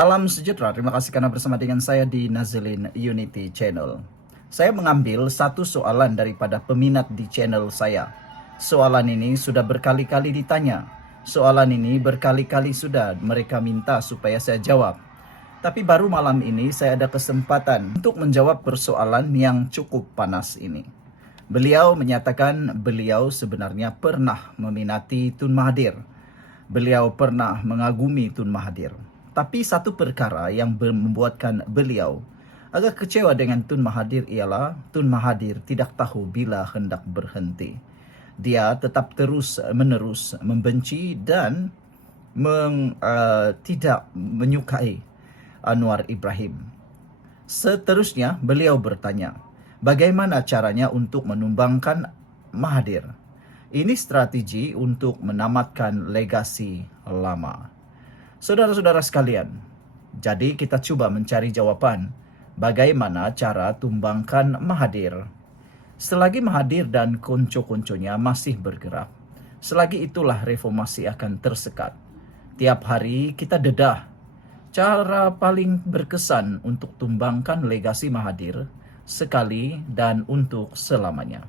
Salam sejahtera, terima kasih karena bersama dengan saya di Nazilin Unity Channel. Saya mengambil satu soalan daripada peminat di channel saya. Soalan ini sudah berkali-kali ditanya. Soalan ini berkali-kali sudah mereka minta supaya saya jawab. Tapi baru malam ini saya ada kesempatan untuk menjawab persoalan yang cukup panas ini. Beliau menyatakan beliau sebenarnya pernah meminati Tun Mahathir. Beliau pernah mengagumi Tun Mahathir. Tapi satu perkara yang membuatkan beliau agak kecewa dengan Tun Mahathir ialah Tun Mahathir tidak tahu bila hendak berhenti. Dia tetap terus-menerus membenci dan tidak menyukai Anwar Ibrahim. Seterusnya beliau bertanya, bagaimana caranya untuk menumbangkan Mahathir? Ini strategi untuk menamatkan legasi lama. Saudara-saudara sekalian, jadi kita coba mencari jawaban bagaimana cara tumbangkan Mahathir. Selagi Mahathir dan konco-konconya masih bergerak, selagi itulah reformasi akan tersekat. Tiap hari kita dedah cara paling berkesan untuk tumbangkan legasi Mahathir sekali dan untuk selamanya.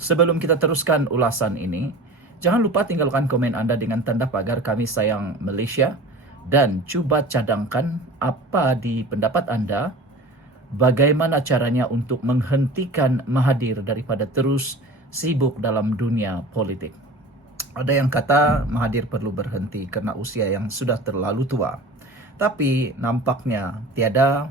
Sebelum kita teruskan ulasan ini, jangan lupa tinggalkan komen Anda dengan tanda pagar kami sayang Malaysia dan cuba cadangkan apa di pendapat Anda bagaimana caranya untuk menghentikan Mahathir daripada terus sibuk dalam dunia politik. Ada yang kata Mahathir perlu berhenti karena usia yang sudah terlalu tua. Tapi nampaknya tiada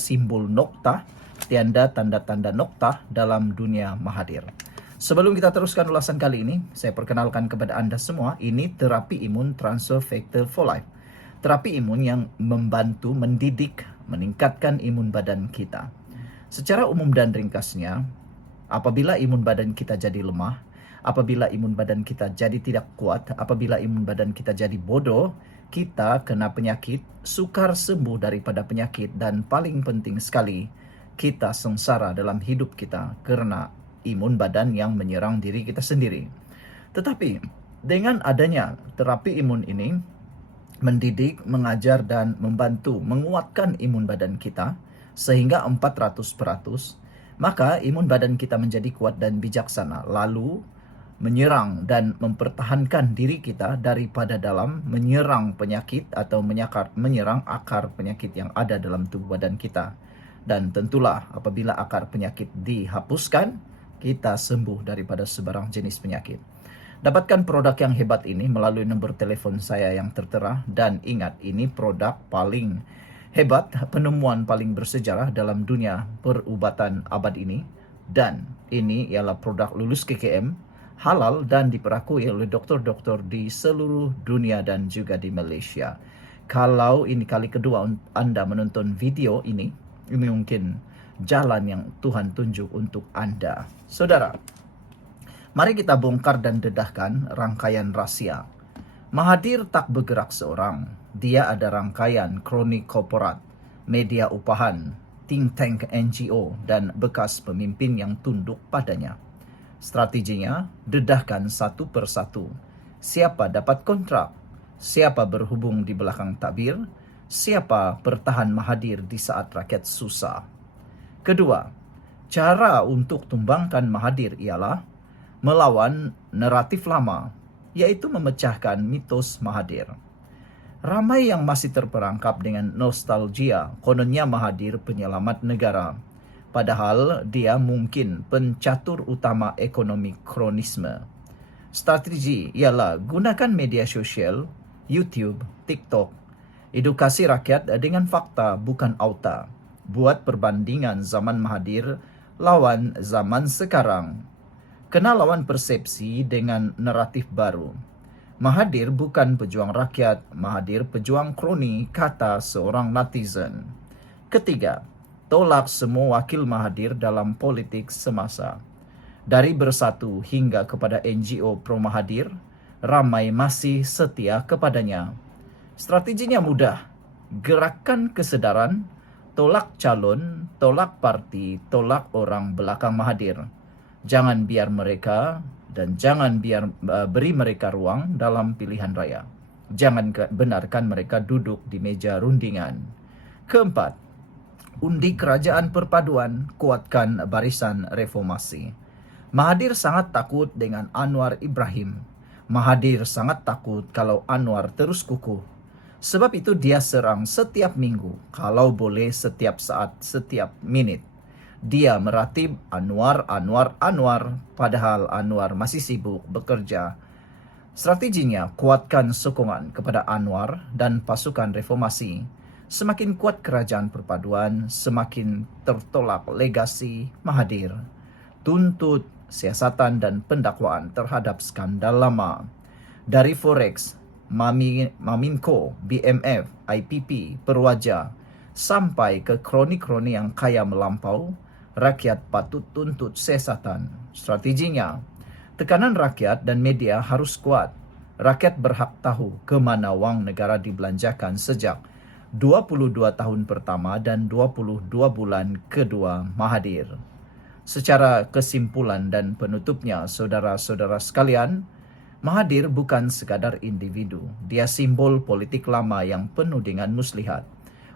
simbol nokta, tiada tanda-tanda nokta dalam dunia Mahathir. Sebelum kita teruskan ulasan kali ini, saya perkenalkan kepada Anda semua, ini terapi imun transfer factor for life. Terapi imun yang membantu mendidik, meningkatkan imun badan kita. Secara umum dan ringkasnya, apabila imun badan kita jadi lemah, apabila imun badan kita jadi tidak kuat, apabila imun badan kita jadi bodoh, kita kena penyakit, sukar sembuh daripada penyakit, dan paling penting sekali, kita sengsara dalam hidup kita karena imun badan yang menyerang diri kita sendiri. Tetapi dengan adanya terapi imun ini, mendidik, mengajar, dan membantu menguatkan imun badan kita sehingga 400%, maka imun badan kita menjadi kuat dan bijaksana, lalu menyerang dan mempertahankan diri kita daripada dalam menyerang penyakit atau menyerang akar penyakit yang ada dalam tubuh badan kita. Dan tentulah apabila akar penyakit dihapuskan, kita sembuh daripada sebarang jenis penyakit. Dapatkan produk yang hebat ini melalui nombor telefon saya yang tertera, dan ingat, ini produk paling hebat, penemuan paling bersejarah dalam dunia perubatan abad ini, dan ini ialah produk lulus KKM, halal dan diperakui oleh doktor-doktor di seluruh dunia dan juga di Malaysia. Kalau ini kali kedua Anda menonton video ini mungkin jalan yang Tuhan tunjuk untuk Anda. Saudara, mari kita bongkar dan dedahkan rangkaian rahasia. Mahathir tak bergerak seorang. Dia ada rangkaian kronik korporat, media upahan, think tank NGO, dan bekas pemimpin yang tunduk padanya. Strateginya, dedahkan satu persatu. Siapa dapat kontrak, siapa berhubung di belakang tabir, siapa pertahan Mahathir di saat rakyat susah. Kedua, cara untuk tumbangkan Mahathir ialah melawan naratif lama, yaitu memecahkan mitos Mahathir. Ramai yang masih terperangkap dengan nostalgia, kononnya Mahathir penyelamat negara, padahal dia mungkin pencatur utama ekonomi kronisme. Strategi ialah gunakan media sosial, YouTube, TikTok, edukasi rakyat dengan fakta bukan auta. Buat perbandingan zaman Mahathir lawan zaman sekarang. Kena lawan persepsi dengan naratif baru. Mahathir bukan pejuang rakyat, Mahathir pejuang kroni, kata seorang netizen. Ketiga, tolak semua wakil Mahathir dalam politik semasa. Dari Bersatu hingga kepada NGO pro Mahathir, ramai masih setia kepadanya. Strateginya mudah, gerakan kesedaran, tolak calon, tolak parti, tolak orang belakang Mahathir. Jangan biar mereka dan jangan beri mereka ruang dalam pilihan raya. Jangan benarkan mereka duduk di meja rundingan. Keempat, undi kerajaan perpaduan, kuatkan barisan reformasi. Mahathir sangat takut dengan Anwar Ibrahim. Mahathir sangat takut kalau Anwar terus kukuh. Sebab itu dia serang setiap minggu, kalau boleh setiap saat, setiap menit. Dia meratib Anwar, padahal Anwar masih sibuk bekerja. Strateginya kuatkan sokongan kepada Anwar dan pasukan reformasi. Semakin kuat kerajaan perpaduan, semakin tertolak legasi Mahathir. Tuntut siasatan dan pendakwaan terhadap skandal lama. Dari Forex, Maminco, BMF, IPP, Perwaja, sampai ke kroni-kroni yang kaya melampau, rakyat patut tuntut siasatan. Strateginya, tekanan rakyat dan media harus kuat. Rakyat berhak tahu ke mana wang negara dibelanjakan sejak 22 tahun pertama dan 22 bulan kedua Mahathir. Secara kesimpulan dan penutupnya, saudara-saudara sekalian, Mahathir bukan sekadar individu. Dia simbol politik lama yang penuh dengan muslihat.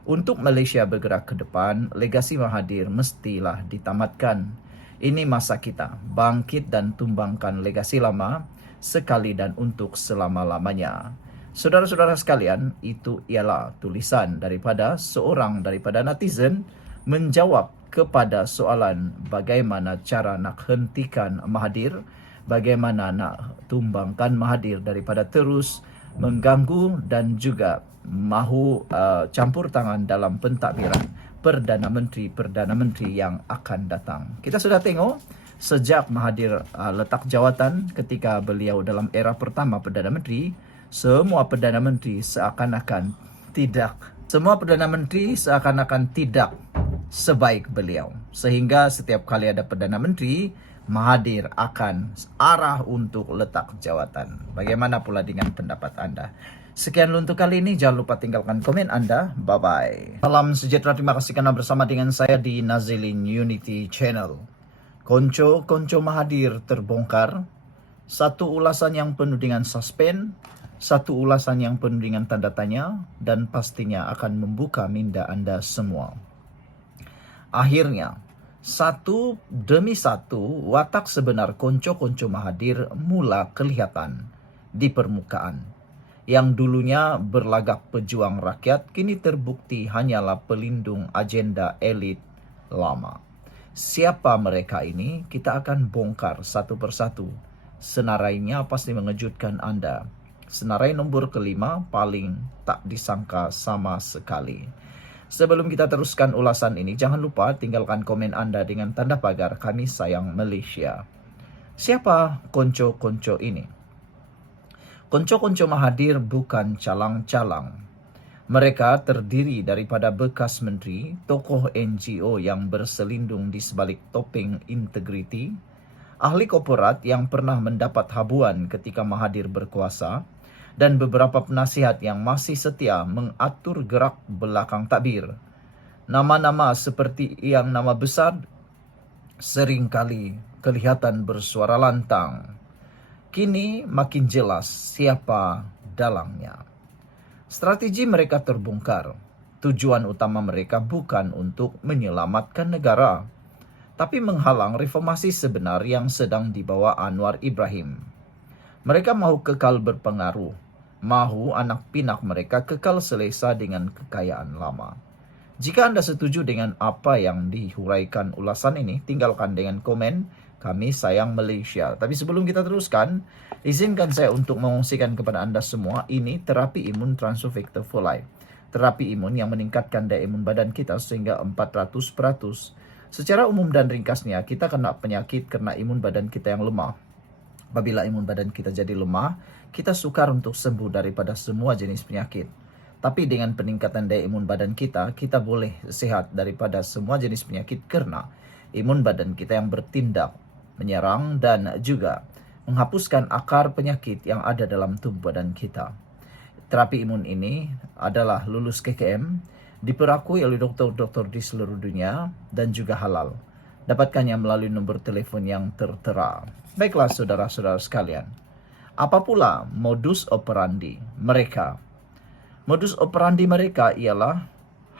Untuk Malaysia bergerak ke depan, legasi Mahathir mestilah ditamatkan. Ini masa kita bangkit dan tumbangkan legasi lama sekali dan untuk selama-lamanya. Saudara-saudara sekalian, itu ialah tulisan daripada seorang daripada netizen menjawab kepada soalan bagaimana cara nak hentikan Mahathir, bagaimana nak tumbangkan Mahathir daripada terus mengganggu dan juga mahu campur tangan dalam pentadbiran Perdana Menteri yang akan datang. Kita sudah tengok sejak Mahathir letak jawatan ketika beliau dalam era pertama Perdana Menteri, semua Perdana Menteri seakan-akan tidak sebaik beliau. Sehingga setiap kali ada Perdana Menteri, Mahathir akan arah untuk letak jawatan. Bagaimana pula dengan pendapat anda? Sekian untuk kali ini. Jangan lupa tinggalkan komen anda. Bye-bye. Salam sejahtera. Terima kasih karena bersama dengan saya di Nazilin Unity Channel. Konco Mahathir terbongkar. Satu ulasan yang penuh dengan suspense, satu ulasan yang penuh dengan tanda tanya, dan pastinya akan membuka minda anda semua. Akhirnya, satu demi satu watak sebenar konco-konco Mahathir mula kelihatan di permukaan. Yang dulunya berlagak pejuang rakyat, kini terbukti hanyalah pelindung agenda elit lama. Siapa mereka ini? Kita akan bongkar satu persatu. Senarainya pasti mengejutkan anda. Senarai nombor kelima paling tak disangka sama sekali. Sebelum kita teruskan ulasan ini, jangan lupa tinggalkan komen anda dengan tanda pagar Kami Sayang Malaysia. Siapa konco-konco ini? Konco-konco Mahathir bukan calang-calang. Mereka terdiri daripada bekas menteri, tokoh NGO yang berselindung di sebalik topeng integriti, ahli korporat yang pernah mendapat habuan ketika Mahathir berkuasa, dan beberapa penasihat yang masih setia mengatur gerak belakang takbir. Nama-nama seperti yang nama besar seringkali kelihatan bersuara lantang. Kini makin jelas siapa dalangnya. Strategi mereka terbongkar. Tujuan utama mereka bukan untuk menyelamatkan negara, tapi menghalang reformasi sebenar yang sedang dibawa Anwar Ibrahim. Mereka mahu kekal berpengaruh, mahu anak pinak mereka kekal selesa dengan kekayaan lama. Jika anda setuju dengan apa yang dihuraikan ulasan ini, tinggalkan dengan komen Kami Sayang Malaysia. Tapi sebelum kita teruskan, izinkan saya untuk mengungsikan kepada anda semua, ini terapi imun Transfer Factor for Life. Terapi imun yang meningkatkan daya imun badan kita sehingga 400%. Secara umum dan ringkasnya, kita kena penyakit karena imun badan kita yang lemah. Apabila imun badan kita jadi lemah, kita sukar untuk sembuh daripada semua jenis penyakit. Tapi dengan peningkatan daya imun badan kita boleh sehat daripada semua jenis penyakit karena imun badan kita yang bertindak, menyerang dan juga menghapuskan akar penyakit yang ada dalam tubuh badan kita. Terapi imun ini adalah lulus KKM, diperakui oleh dokter-dokter di seluruh dunia dan juga halal. Dapatkannya melalui nombor telefon yang tertera. Baiklah saudara-saudara sekalian, Apa pula modus operandi mereka? Modus operandi mereka ialah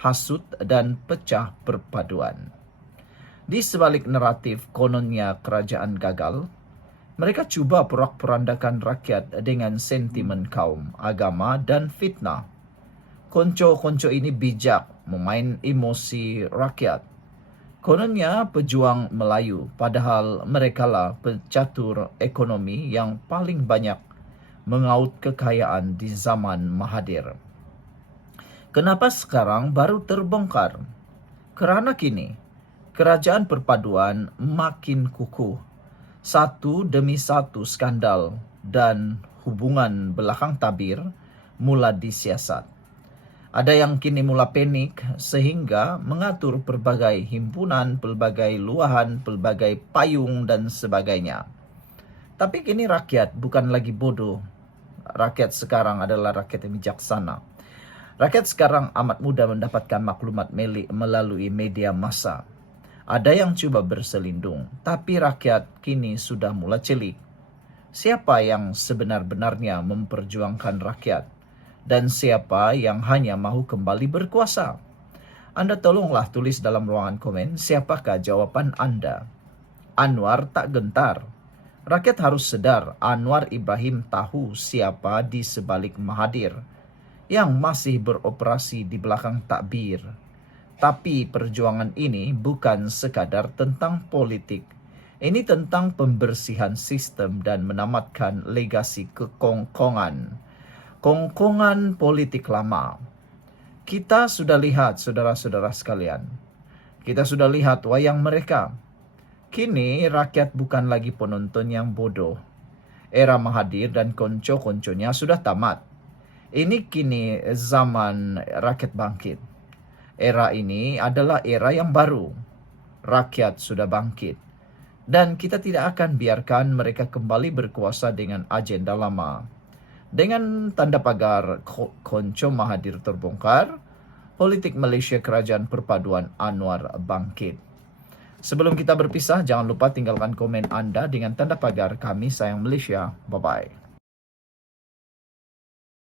hasut dan pecah perpaduan. Di sebalik naratif kononnya kerajaan gagal, mereka cuba porak-porandakan rakyat dengan sentimen kaum, agama dan fitnah. Konco-konco ini bijak memain emosi rakyat. Kononnya pejuang Melayu, padahal merekalah pecatur ekonomi yang paling banyak mengaut kekayaan di zaman Mahathir. Kenapa sekarang baru terbongkar? Kerana kini kerajaan perpaduan makin kukuh. Satu demi satu skandal dan hubungan belakang tabir mula disiasat. Ada yang kini mula panik sehingga mengatur pelbagai himpunan, pelbagai luahan, pelbagai payung dan sebagainya. Tapi kini rakyat bukan lagi bodoh. Rakyat sekarang adalah rakyat yang bijaksana. Rakyat sekarang amat mudah mendapatkan maklumat melalui media massa. Ada yang cuba berselindung, tapi rakyat kini sudah mula celik. Siapa yang sebenar-benarnya memperjuangkan rakyat? Dan siapa yang hanya mahu kembali berkuasa? Anda tolonglah tulis dalam ruangan komen siapakah jawapan Anda. Anwar tak gentar. Rakyat harus sedar Anwar Ibrahim tahu siapa di sebalik Mahathir yang masih beroperasi di belakang takbir. Tapi perjuangan ini bukan sekadar tentang politik. Ini tentang pembersihan sistem dan menamatkan legasi kekongkongan. Kongkongan politik lama. Kita sudah lihat, saudara-saudara sekalian. Kita sudah lihat wayang mereka. Kini rakyat bukan lagi penonton yang bodoh. Era Mahathir dan konco-konconya sudah tamat. Ini kini zaman rakyat bangkit. Era ini adalah era yang baru. Rakyat sudah bangkit. Dan kita tidak akan biarkan mereka kembali berkuasa dengan agenda lama. Dengan tanda pagar konco Mahathir terbongkar, politik Malaysia Kerajaan Perpaduan Anwar bangkit. Sebelum kita berpisah, jangan lupa tinggalkan komen Anda dengan tanda pagar Kami Sayang Malaysia. Bye-bye.